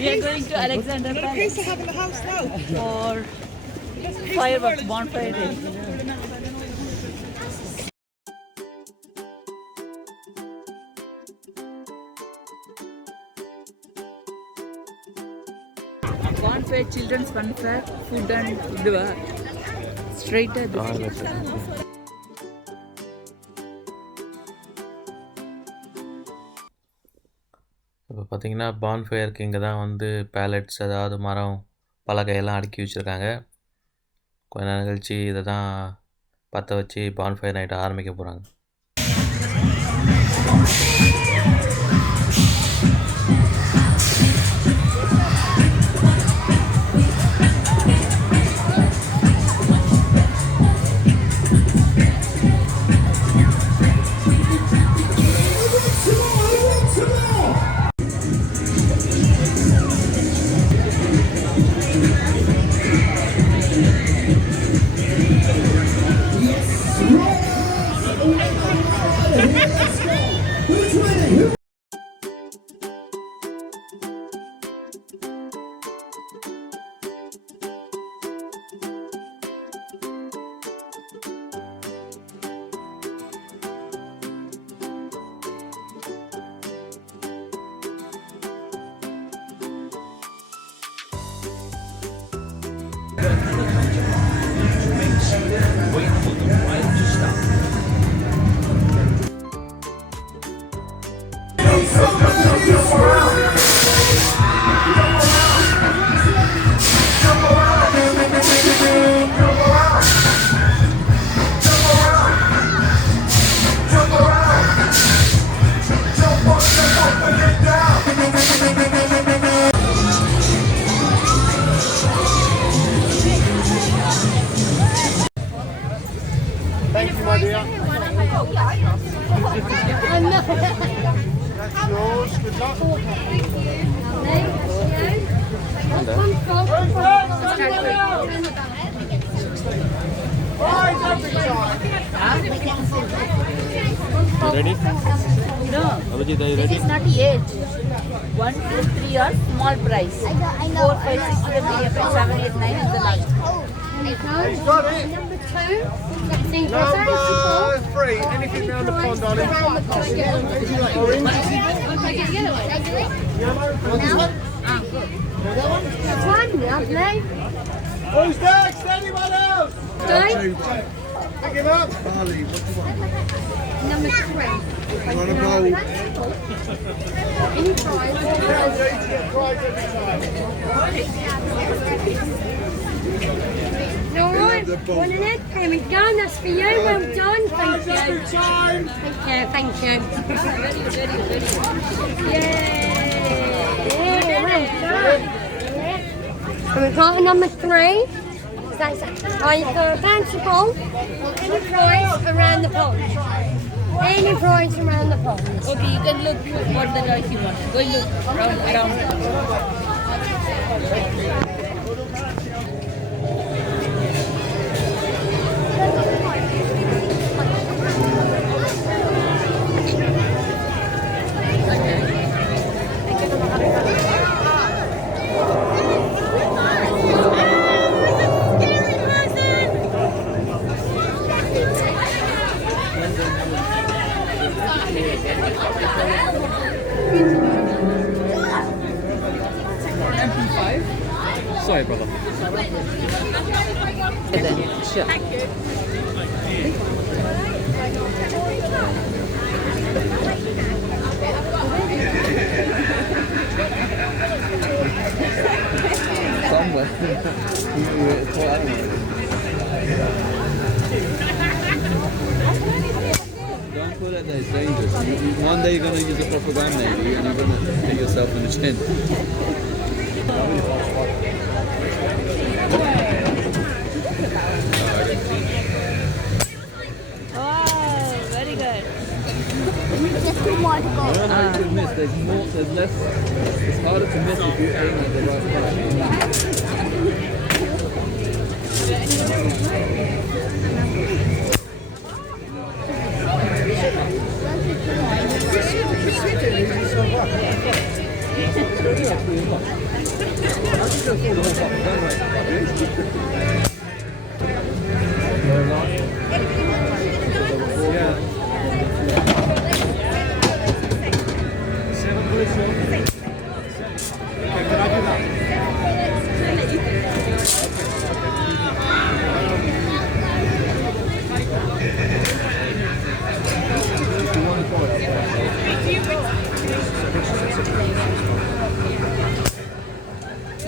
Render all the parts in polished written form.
We are going to Alexandra Palace. Piece to have in the house now. For fireworks, bonfire day. Bonfire, children's bonfire, food and straight at the இப்போ பார்த்தீங்கன்னா பான்ஃபயருக்கு இங்கே தான் வந்து pallets அதாவது மரம் பலகையெல்லாம் அடுக்கி வச்சுருக்காங்க. கொஞ்ச நேரம் கழிச்சு இதை தான் பற்ற வச்சு பான்ஃபயர் நைட்டு ஆரம்பிக்க போகிறாங்க. Thank you, my dear. That's yours. Good luck. You ready? No, Abhijit, are you this ready? is not age. 1, 2, 3 are small price. 4, 5, 6, 7, 8, 9 is the last. He's got it. Number 2. Number 3. Anything round the pond, darling. Orange. That's one, lovely. Who's next? Anyone else? Pick him up. Number 3. Want a bowl? Any prize? All right, one of them. There we go. That's for you. Well done. Thank you. Thank you. Yeah, well done. And we've got a number 3. That's either a bouncy ball or any prize around the pond. Any prize around the pond. Okay, you can look what the toys you want. Go look around. Sorry, brother. Sure. Somewhere. Don't put it there, it's dangerous. One day you're going to use a proper gun maybe and you're going to hit yourself in the chin. Wow, very good. Just two more to go. I don't know how you could miss. There's less. It's harder to miss if you aim at the right This is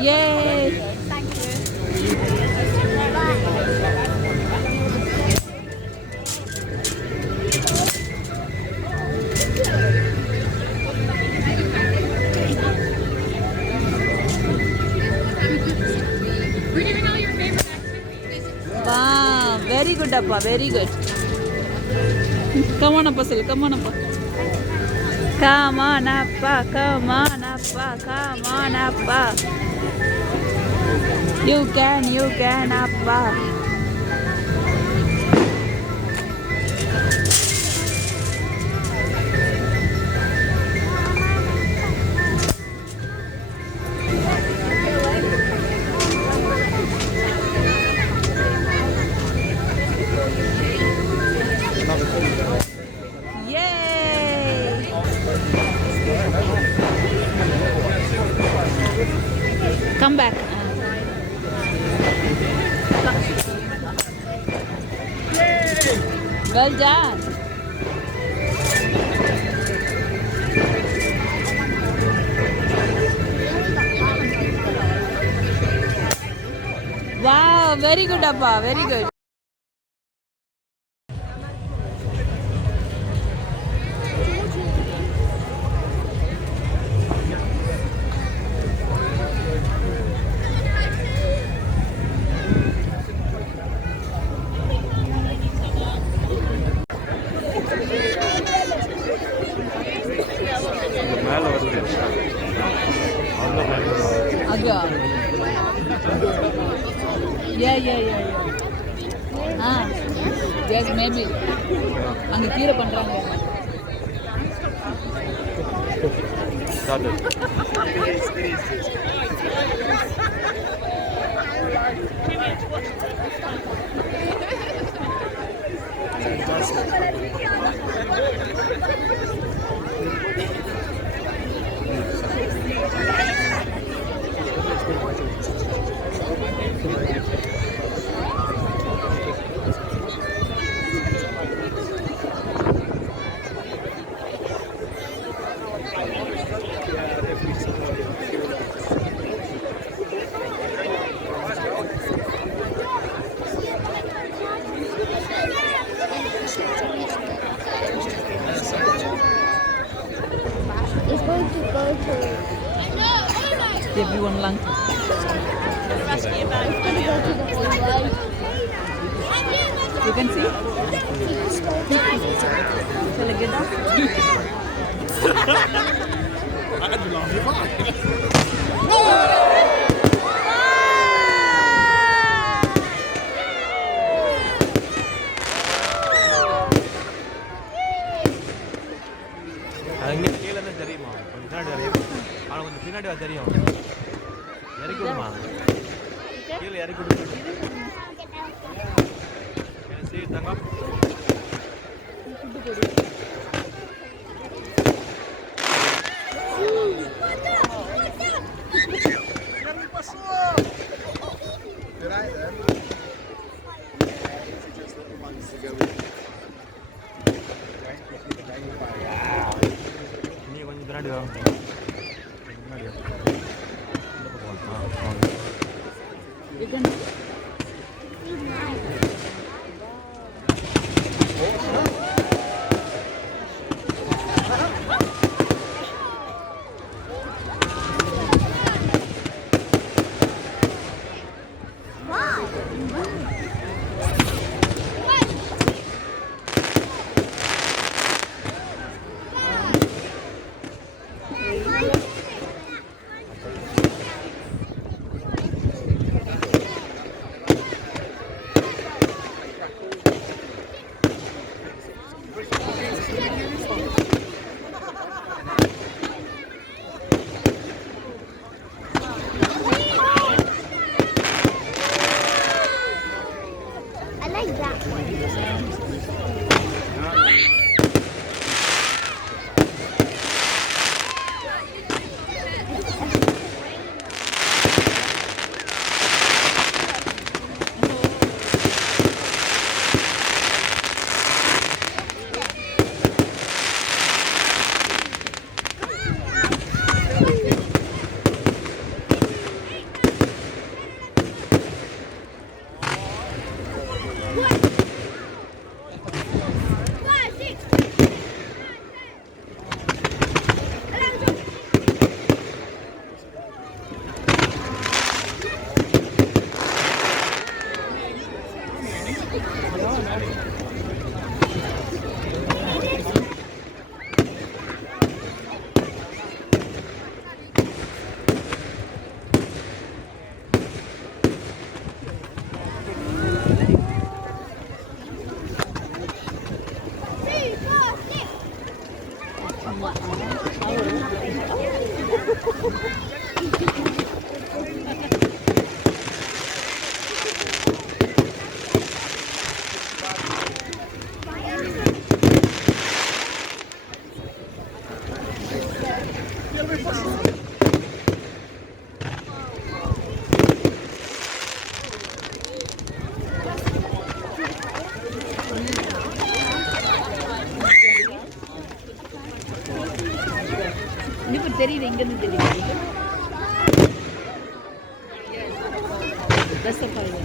Yay! Wow, very good, Appa, very good. Come on, Appa, Sil, come on, Appa. Come on, Appa, come on, Appa, come on, Appa. You can, Appa. Yay! Come back. Well done. Wow, very good, Appa, very good. Yeah. Yes, maybe. அங்க கீரை பண்றாங்க. It's going to go to... Everyone lang. It's going to go to the freeway. You can see? Shall I get up? I had to laugh you back. அங்கே கீழே தான் தெரியுமா கொஞ்சம் பின்னாடி வரையும் ஆனால் கொஞ்சம் பின்னாடி தெரியும் இறக்கி விடுமா கீழே இறக்கி விடு சரி தங்கம் நீ கொஞ்சம் பின்னாடி வா பின்னாடி வா இந்த பக்கம் வாங்க You can இன்னும் தெரியுது இங்கேருந்து தெரியுது ட்ரெஸ்ஸை பாருங்க